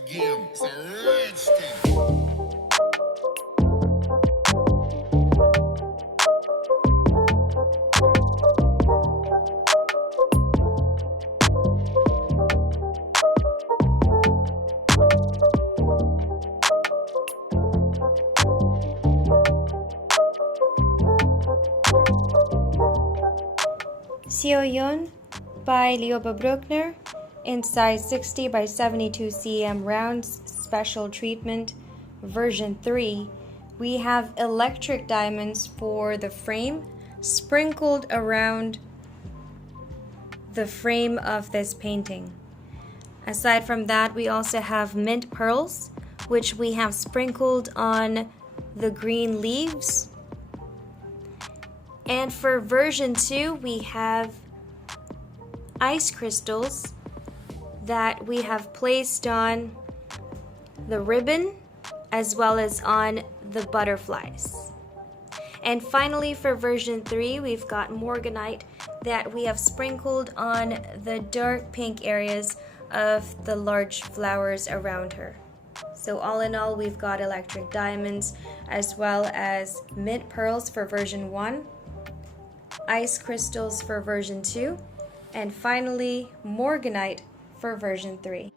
game. It's a rich thing. Seoyeon by Lioba Brückner in size 60 by 72 cm rounds, special treatment, version 3. We have electric diamonds for the frame sprinkled around the frame of this painting. Aside from that, we also have mint pearls, which we have sprinkled on the green leaves. And for version 2, we have ice crystals that we have placed on the ribbon as well as on the butterflies. And finally, for version 3, we've got morganite that we have sprinkled on the dark pink areas of the large flowers around her. So all in all, we've got electric diamonds as well as mint pearls for version 1, ice crystals for version 2, and finally morganite for version 3.